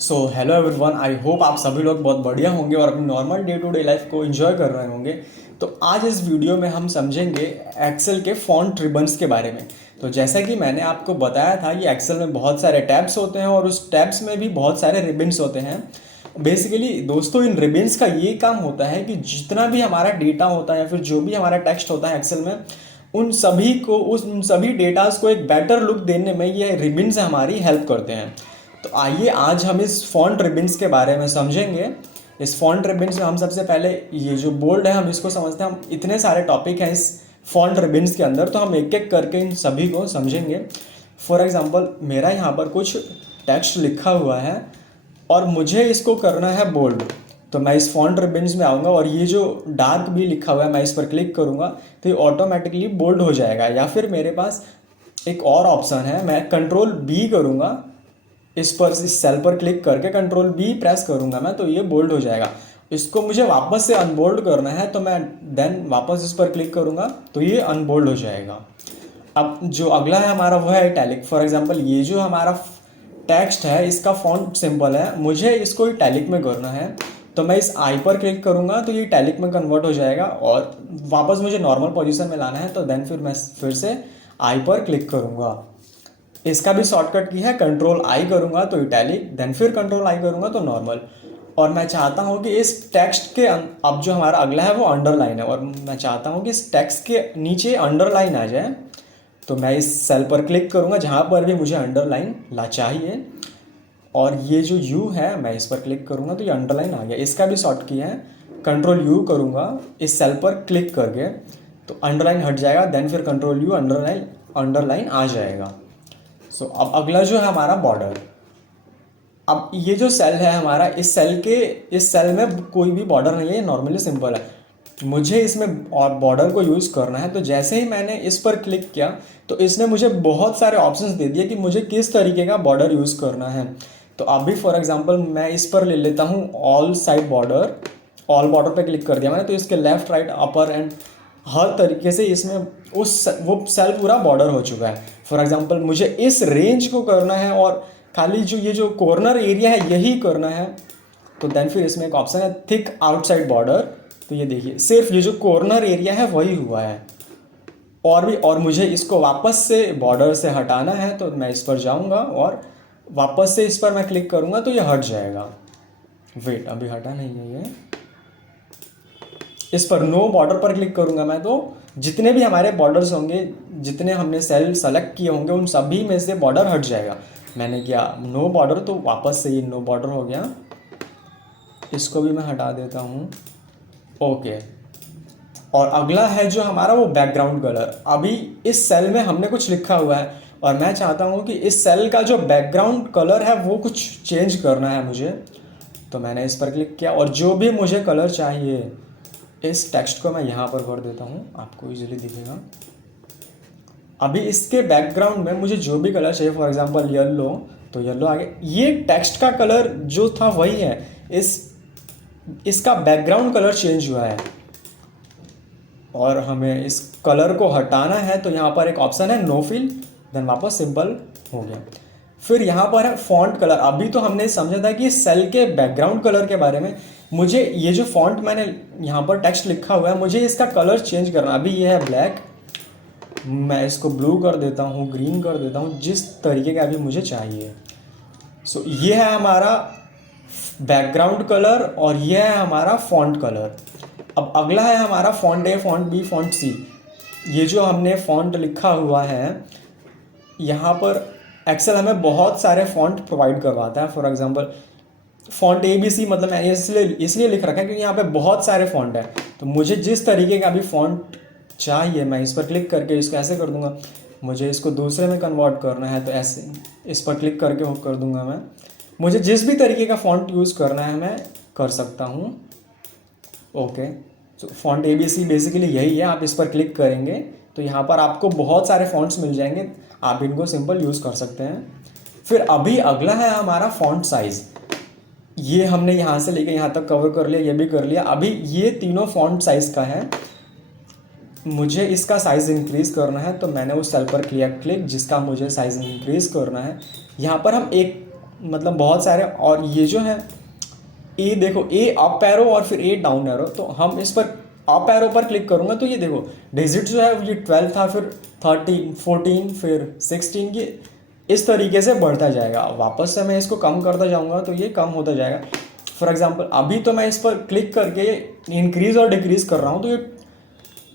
So hello everyone, I hope आप सभी लोग बहुत बढ़िया होंगे और अपनी normal day to day life को एंजॉय कर रहे होंगे। तो आज इस वीडियो में हम समझेंगे एक्सेल के फॉन्ट रिबन्स के बारे में। तो जैसा कि मैंने आपको बताया था, ये एक्सेल में बहुत सारे टैब्स होते हैं और उस टैब्स में भी बहुत सारे रिबन्स होते हैं। बेसिकली दोस्तों, इन रिबन्स का ये काम होता है कि जितना भी हमारा डेटा होता है या फिर जो भी हमारा टेक्स्ट होता है एक्सेल में, उन सभी डेटाज को एक बेटर लुक देने में ये रिबन्स हमारी हेल्प करते हैं। तो आइए आज हम इस फॉन्ट रिबन्स के बारे में समझेंगे। इस फॉन्ट रिबन्स में हम सबसे पहले ये जो बोल्ड है हम इसको समझते हैं। हम इतने सारे टॉपिक हैं इस फॉन्ट रिबन्स के अंदर, तो हम एक एक करके इन सभी को समझेंगे। फॉर एग्जांपल, मेरा यहाँ पर कुछ टेक्स्ट लिखा हुआ है और मुझे इसको करना है बोल्ड। तो मैं इस फॉन्ट रिबन्स में आऊँगा और ये जो डार्क भी लिखा हुआ है मैं इस पर क्लिक करूँगा तो ये ऑटोमेटिकली बोल्ड हो जाएगा। या फिर मेरे पास एक और ऑप्शन है, मैं कंट्रोल बी करूँगा, इस सेल पर क्लिक करके कंट्रोल बी प्रेस करूंगा मैं, तो ये बोल्ड हो जाएगा। इसको मुझे वापस से अनबोल्ड करना है तो मैं देन वापस इस पर क्लिक करूंगा तो ये अनबोल्ड हो जाएगा। अब जो अगला है हमारा वो है इटैलिक। फॉर एग्जांपल, ये जो हमारा टेक्स्ट है इसका फॉन्ट सिंपल है, मुझे इसको इटैलिक में करना है तो मैं इस आई पर क्लिक करूंगा तो ये इटैलिक में कन्वर्ट हो जाएगा। और वापस मुझे नॉर्मल पोजीशन में लाना है तो देन फिर मैं फिर से आई पर क्लिक करूंगा। इसका भी शॉर्टकट की है, कंट्रोल आई करूंगा तो इटैलिक, देन फिर कंट्रोल आई करूंगा तो नॉर्मल। और मैं चाहता हूं कि इस टेक्स्ट के अब जो हमारा अगला है वो अंडरलाइन है और मैं चाहता हूं कि इस टेक्स्ट के नीचे अंडरलाइन आ जाए। तो मैं इस सेल पर क्लिक करूंगा जहां पर भी मुझे अंडरलाइन ला चाहिए और ये जो यू है मैं इस पर क्लिक करूंगा तो ये अंडरलाइन आ गया। इसका भी शॉर्ट की है, कंट्रोल यू करूंगा इस सेल पर क्लिक करके तो अंडरलाइन हट जाएगा, देन फिर कंट्रोल यू, अंडरलाइन आ जाएगा। सो अब अगला जो है हमारा बॉर्डर। अब ये जो सेल है हमारा, इस सेल में कोई भी बॉर्डर नहीं है, नॉर्मली सिंपल है। मुझे इसमें और बॉर्डर को यूज़ करना है तो जैसे ही मैंने इस पर क्लिक किया तो इसने मुझे बहुत सारे ऑप्शंस दे दिए कि मुझे किस तरीके का बॉर्डर यूज़ करना है। तो अभी फॉर एग्जांपल मैं इस पर ले लेता हूँ all side border. All border पे क्लिक कर दिया मैंने तो इसके लेफ्ट राइट अपर एंड हर तरीके से इसमें वो सेल पूरा बॉर्डर हो चुका है। फॉर एग्जांपल, मुझे इस रेंज को करना है और खाली जो ये जो कॉर्नर एरिया है यही करना है तो देन फिर इसमें एक ऑप्शन है थिक आउटसाइड बॉर्डर। तो ये देखिए, सिर्फ ये जो कॉर्नर एरिया है वही हुआ है। और मुझे इसको वापस से बॉर्डर से हटाना है तो मैं इस पर जाऊंगा और वापस से इस पर मैं क्लिक करूंगा तो ये हट जाएगा। वेट, अभी हटा नहीं है ये। इस पर नो बॉर्डर पर क्लिक करूंगा मैं तो जितने भी हमारे बॉर्डर्स होंगे, जितने हमने सेल सेलेक्ट किए होंगे, उन सभी में से बॉर्डर हट जाएगा। मैंने किया नो बॉर्डर तो वापस से ये नो बॉर्डर हो गया। इसको भी मैं हटा देता हूँ। ओके। और अगला है जो हमारा वो बैकग्राउंड कलर। अभी इस सेल में हमने कुछ लिखा हुआ है और मैं चाहता हूँ कि इस सेल का जो बैकग्राउंड कलर है वो कुछ चेंज करना है मुझे। तो मैंने इस पर क्लिक किया और जो भी मुझे कलर चाहिए इस टेक्स्ट को मैं यहाँ पर कर देता हूँ, आपको इजीली दिखेगा। अभी इसके बैकग्राउंड में मुझे जो भी कलर चाहिए, फॉर एग्जांपल येलो, तो येलो आ गया। ये टेक्स्ट का कलर जो था वही है, इसका बैकग्राउंड कलर चेंज हुआ है और हमें इस कलर को हटाना है तो यहाँ पर एक ऑप्शन है नो फिल, देन वापस सिंपल हो गया। फिर यहाँ पर है फॉन्ट कलर। अभी तो हमने समझा था कि सेल के बैकग्राउंड कलर के बारे में। मुझे ये जो फॉन्ट मैंने यहाँ पर टेक्स्ट लिखा हुआ है मुझे इसका कलर चेंज करना। अभी ये है ब्लैक, मैं इसको ब्लू कर देता हूँ, ग्रीन कर देता हूँ, जिस तरीके का अभी मुझे चाहिए। सो ये है हमारा बैकग्राउंड कलर और ये है हमारा फॉन्ट कलर। अब अगला है हमारा फॉन्ट ए, फॉन्ट बी, फॉन्ट सी। ये जो हमने फॉन्ट लिखा हुआ है, यहाँ पर एक्सेल हमें बहुत सारे फॉन्ट प्रोवाइड करवाता है। For example, font A B C, मतलब मैंने इसलिए लिख रखा है क्योंकि यहाँ पे बहुत सारे फॉन्ट हैं। तो मुझे जिस तरीके का भी फॉन्ट चाहिए मैं इस पर क्लिक करके इसको ऐसे कर दूंगा। मुझे इसको दूसरे में कन्वर्ट करना है तो ऐसे इस पर क्लिक करके हो कर दूंगा मैं। मुझे जिस भी तरीके का फॉन्ट यूज़ करना है मैं कर सकता हूँ। ओके, तो font A B C basically यही है। आप इस पर क्लिक करेंगे तो यहाँ पर आपको बहुत सारे फॉन्ट्स मिल जाएंगे, आप इनको सिंपल यूज़ कर सकते हैं। फिर अभी अगला है हमारा फॉन्ट साइज़। ये हमने यहाँ से लेकर यहाँ तक कवर कर लिया, ये भी कर लिया। अभी ये तीनों फॉन्ट साइज़ का है, मुझे इसका साइज़ इंक्रीज़ करना है तो मैंने उस सेल पर किया क्लिक जिसका मुझे साइज़ इंक्रीज़ करना है। यहाँ पर हम एक मतलब बहुत सारे, और ये जो है ए, देखो ए अप एरो और फिर ए डाउन एरो, तो हम इस पर अप एरो पर क्लिक करूँगा तो ये देखो डिजिट जो है ये 12 था, फिर 13, 14, फिर 16, ये इस तरीके से बढ़ता जाएगा। वापस से मैं इसको कम करता जाऊँगा तो ये कम होता जाएगा। फॉर एग्जांपल अभी तो मैं इस पर क्लिक करके इंक्रीज़ और डिक्रीज़ कर रहा हूँ तो ये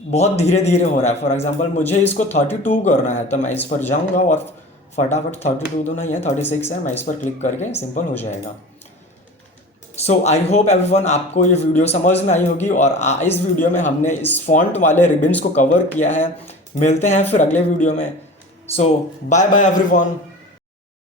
बहुत धीरे धीरे हो रहा है। फॉर एग्जांपल मुझे इसको 32 करना है तो मैं इस पर जाऊँगा और फटाफट, 32 तो नहीं है 36 है, मैं इस पर क्लिक करके सिंपल हो जाएगा। सो आई होप एवरीवन आपको ये वीडियो समझ में आई होगी, और इस वीडियो में हमने इस फॉन्ट वाले रिबन्स को कवर किया है। मिलते हैं फिर अगले वीडियो में। सो बाय बाय एवरीवन।